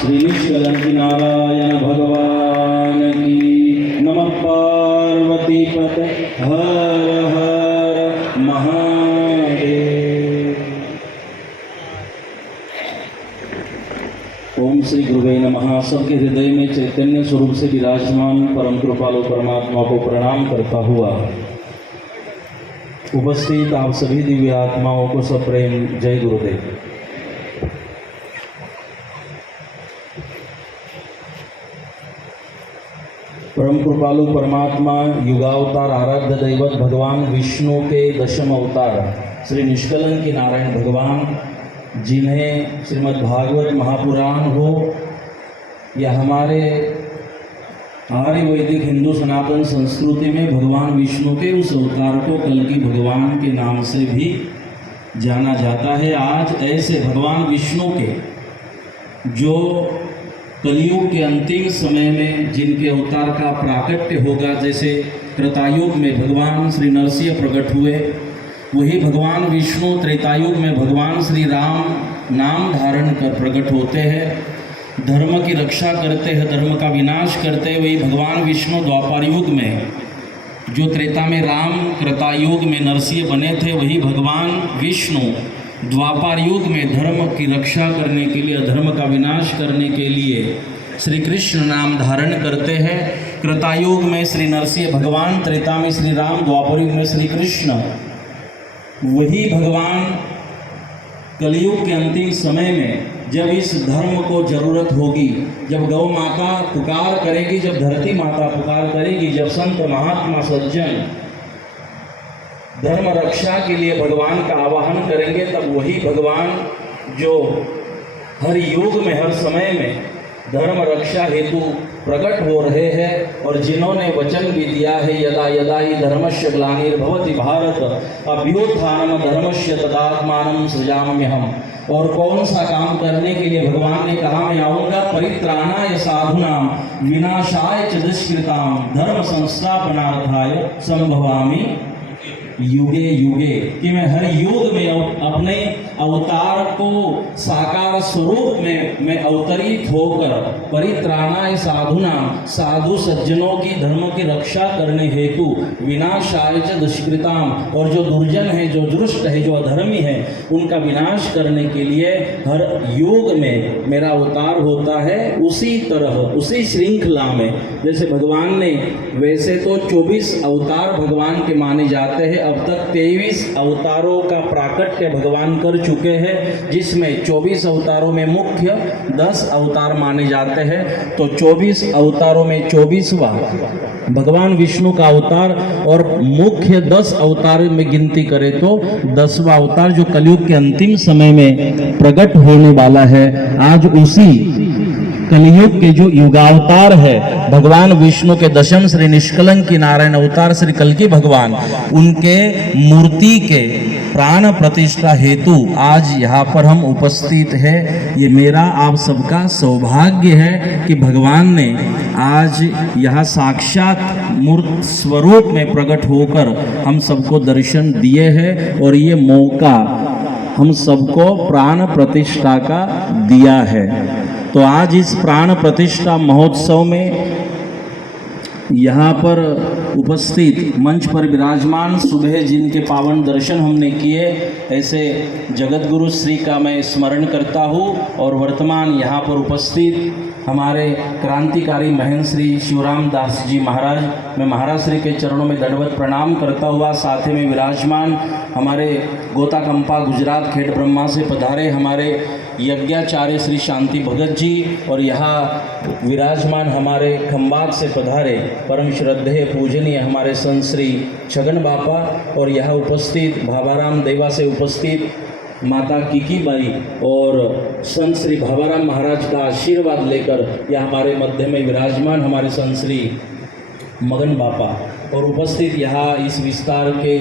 श्री निष्कलंक नारायण भगवान की। नमः पार्वती पते हर हर महादेव। ओम श्री गुरुवे नमः। सबके हृदय में चैतन्य स्वरूप से विराजमान परम कृपालु परमात्मा को प्रणाम करता हुआ उपस्थित आप सभी दिव्य आत्माओं को सप्रेम जय गुरुदेव। परम कृपालु परमात्मा युगावतार आराध्य दैवत भगवान विष्णु के दशम अवतार श्री निष्कलंक नारायण भगवान, जिन्हें श्रीमद् भागवत महापुराण हो या हमारे आर्य वैदिक हिंदू सनातन संस्कृति में भगवान विष्णु के उस अवतार को कल्कि भगवान के नाम से भी जाना जाता है। आज ऐसे भगवान विष्णु के जो कलयुग के अंतिम समय में जिनके अवतार का प्राकट्य होगा, जैसे त्रेतायुग में भगवान श्री नरसिंह प्रकट हुए, वही भगवान विष्णु त्रेतायुग में भगवान श्री राम नाम धारण कर प्रकट होते हैं, धर्म की रक्षा करते हैं, धर्म का विनाश करते हैं। वही भगवान विष्णु द्वापर युग में जो त्रेता में राम, कृतायुग में नरसिंह बने थे, वही भगवान विष्णु द्वापर युग में धर्म की रक्षा करने के लिए, अधर्म का विनाश करने के लिए श्री कृष्ण नाम धारण करते हैं। कृतायुग में श्री नरसिंह भगवान, त्रेता में श्री राम, द्वापर युग में श्री कृष्ण। वही भगवान कलयुग के अंतिम समय में जब इस धर्म को जरूरत होगी, जब गौ माता पुकार करेगी, जब धरती माता पुकार करेगी, जब संत महात्मा सज्जन धर्म रक्षा के लिए भगवान का आवाहन करेंगे, तब वही भगवान जो हर युग में हर समय में धर्म रक्षा हेतु प्रकट हो रहे हैं और जिन्होंने वचन भी दिया है, यदा यदा ही धर्मस्य ग्लानिर्भवति भारत अभ्युत्थानम धर्मस्य तदात्मानं सृजाम्यहम्। और कौन सा काम करने के लिए भगवान ने कहा, मैं आऊँगा परित्राणाय साधूनां विनाशाय च दुष्कृतां धर्म संस्थापनार्थाय संभवामि युगे युगे, कि मैं हर युग में अपने अवतार को साकार स्वरूप में मैं अवतरित होकर परित्राणाय साधुना, साधु सज्जनों की धर्म की रक्षा करने हेतु, विनाशाय च दुष्कृताम, और जो दुर्जन है, जो दुष्ट है, जो अधर्मी है, उनका विनाश करने के लिए हर युग में मेरा अवतार होता है। उसी तरह उसी श्रृंखला में जैसे भगवान ने, वैसे तो 24 अवतार भगवान के माने जाते हैं, अब तक 23 अवतारों का प्राकट्य भगवान कर चुके हैं, जिसमें 24 अवतारों में मुख्य 10 अवतार माने जाते हैं। तो 24 अवतारों में 24वां भगवान विष्णु का अवतार, और मुख्य 10 अवतार में गिनती करें तो 10वां अवतार जो कलयुग के अंतिम समय में प्रकट होने वाला है। आज उसी कलयुग के जो युगावतार है भगवान विष्णु के दशम श्री निष्कलंक नारायण अवतार श्री कल्कि भगवान, उनके मूर्ति के प्राण प्रतिष्ठा हेतु आज यहाँ पर हम उपस्थित हैं। ये मेरा आप सबका सौभाग्य है कि भगवान ने आज यहाँ साक्षात मूर्त स्वरूप में प्रकट होकर हम सबको दर्शन दिए हैं, और ये मौका हम सबको प्राण प्रतिष्ठा का दिया है। तो आज इस प्राण प्रतिष्ठा महोत्सव में यहाँ पर उपस्थित मंच पर विराजमान, सुबह जिनके पावन दर्शन हमने किए, ऐसे जगत गुरु श्री का मैं स्मरण करता हूँ। और वर्तमान यहाँ पर उपस्थित हमारे क्रांतिकारी महंत श्री शिवराम दास जी महाराज, मैं महाराज श्री के चरणों में दंडवत प्रणाम करता हुआ, साथ में विराजमान हमारे गोताकंपा गुजरात खेड़ ब्रह्मा से पधारे हमारे यज्ञाचार्य श्री शांति भगत जी, और यहाँ विराजमान हमारे खंबात से पधारे परम श्रद्धेय पूजनीय हमारे संत श्री छगन बापा, और यहाँ उपस्थित भावाराम देवा से उपस्थित माता कीकी बाई और संत श्री भावाराम महाराज का आशीर्वाद लेकर यह हमारे मध्य में विराजमान हमारे संत श्री मगन बापा, और उपस्थित यहाँ इस विस्तार के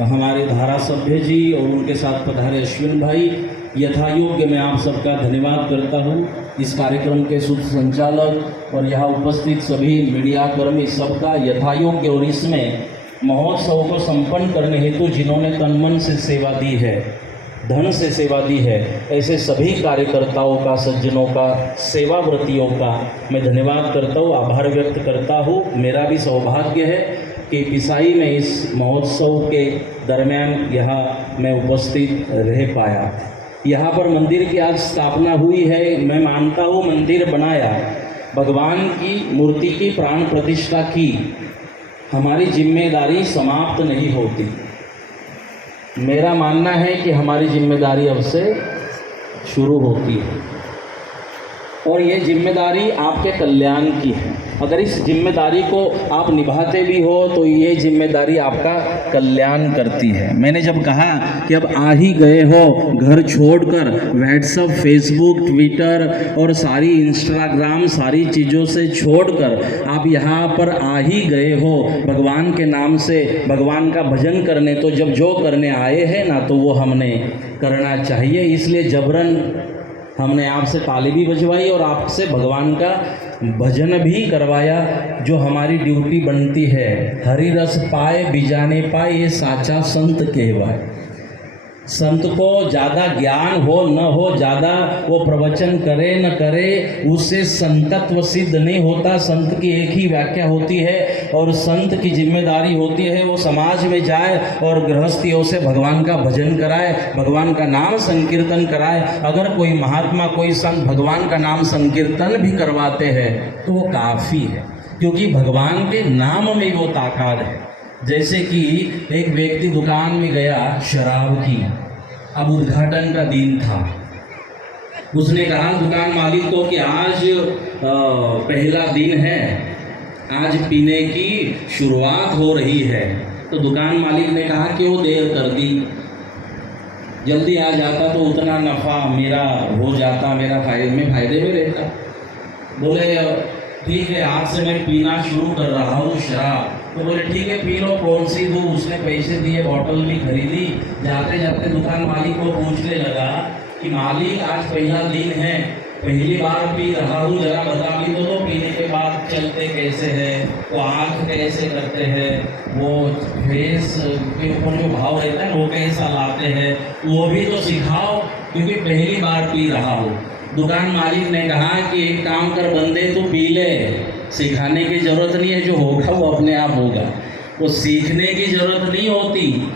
हमारे धारासभ्य जी और उनके साथ पधारे अश्विन भाई। यथायोग्य मैं आप सबका धन्यवाद करता हूँ, इस कार्यक्रम के शुभ संचालक और यहाँ उपस्थित सभी मीडिया कर्मी सबका यथायोग्य, और इसमें महोत्सव को संपन्न करने हेतु जिन्होंने तन मन से सेवा दी है, धन से सेवा दी है, ऐसे सभी कार्यकर्ताओं का, सज्जनों का, सेवाव्रतियों का मैं धन्यवाद करता हूँ, आभार व्यक्त करता हूँ। मेरा भी सौभाग्य है कि पिसाई में इस महोत्सव के दरमियान यहाँ मैं उपस्थित रह पाया। यहाँ पर मंदिर की आज स्थापना हुई है। मैं मानता हूँ मंदिर बनाया, भगवान की मूर्ति की प्राण प्रतिष्ठा की, हमारी जिम्मेदारी समाप्त नहीं होती। मेरा मानना है कि हमारी जिम्मेदारी अब से शुरू होती है और ये जिम्मेदारी आपके कल्याण की है। अगर इस जिम्मेदारी को आप निभाते भी हो तो ये जिम्मेदारी आपका कल्याण करती है। मैंने जब कहा कि अब आ ही गए हो घर छोड़कर, व्हाट्सएप, फेसबुक, ट्विटर और सारी इंस्टाग्राम सारी चीज़ों से छोड़कर आप यहाँ पर आ ही गए हो भगवान के नाम से, भगवान का भजन करने, तो जब जो करने आए हैं ना तो वो हमने करना चाहिए। इसलिए जबरन हमने आपसे ताली भी बजवाई और आपसे भगवान का भजन भी करवाया, जो हमारी ड्यूटी बनती है। हरि रस पाए बिजाने पाए, ये साचा संत कहवाए। संत को ज़्यादा ज्ञान हो न हो, ज़्यादा वो प्रवचन करे न करे, उससे संतत्व सिद्ध नहीं होता। संत की एक ही व्याख्या होती है और संत की जिम्मेदारी होती है वो समाज में जाए और गृहस्थियों से भगवान का भजन कराए, भगवान का नाम संकीर्तन कराए। अगर कोई महात्मा, कोई संत भगवान का नाम संकीर्तन भी करवाते हैं तो वो काफ़ी है, क्योंकि भगवान के नाम में वो ताकत है। जैसे कि एक व्यक्ति दुकान में गया शराब की, अब उद्घाटन का दिन था। उसने कहा दुकान मालिक को कि आज पहला दिन है, आज पीने की शुरुआत हो रही है। तो दुकान मालिक ने कहा कि वो देर कर दी, जल्दी आ जाता तो उतना नफ़ा मेरा हो जाता, मेरा फायदे में रहता। बोले ठीक है, आज से मैं पीना शुरू कर रहा हूँ शराब। तो बोले ठीक है, पी लो, कौन सी दूँ। उसने पैसे दिए, बोतल भी खरीदी। जाते जाते दुकान मालिक को पूछने लगा कि मालिक आज पहला दिन है, पहली बार पी रहा हूँ, जरा बता भी तो पीने के बाद चलते कैसे हैं, वो आँख कैसे करते हैं, वो फेस के ऊपर जो भाव रहता है वो कैसा लाते हैं, वो भी तो सिखाओ, क्योंकि पहली बार पी रहा हूँ। दुकान मालिक ने कहा कि एक काम कर बंदे, तू पी ले, सिखाने की ज़रूरत नहीं है, जो होगा वो अपने आप होगा, वो सीखने की ज़रूरत नहीं होती।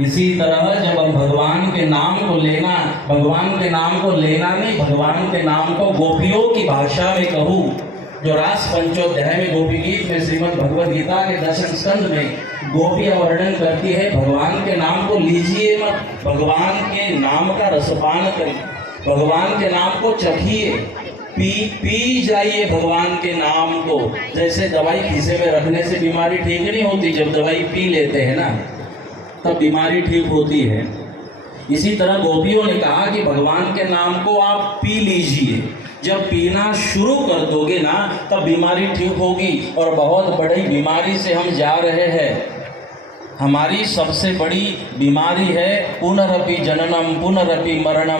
इसी तरह जब हम भगवान के नाम को लेना, भगवान के नाम को लेना नहीं, भगवान के नाम को गोपियों की भाषा में कहूँ, जो रास पंचोध्याय में गोपी गीत में श्रीमद् भगवद गीता के 10वें स्कंद में गोपियाँ वर्णन करती है, भगवान के नाम को लीजिए मत, भगवान के नाम का रसपान करिए, भगवान के नाम को चखिए, पी जाइए भगवान के नाम को। जैसे दवाई खीसे में रखने से बीमारी ठीक नहीं होती, जब दवाई पी लेते हैं ना तब बीमारी ठीक होती है। इसी तरह गोपियों ने कहा कि भगवान के नाम को आप पी लीजिए, जब पीना शुरू कर दोगे ना तब बीमारी ठीक होगी। और बहुत बड़ी बीमारी से हम जा रहे हैं। हमारी सबसे बड़ी बीमारी है पुनरपि जननम पुनरपि मरणम।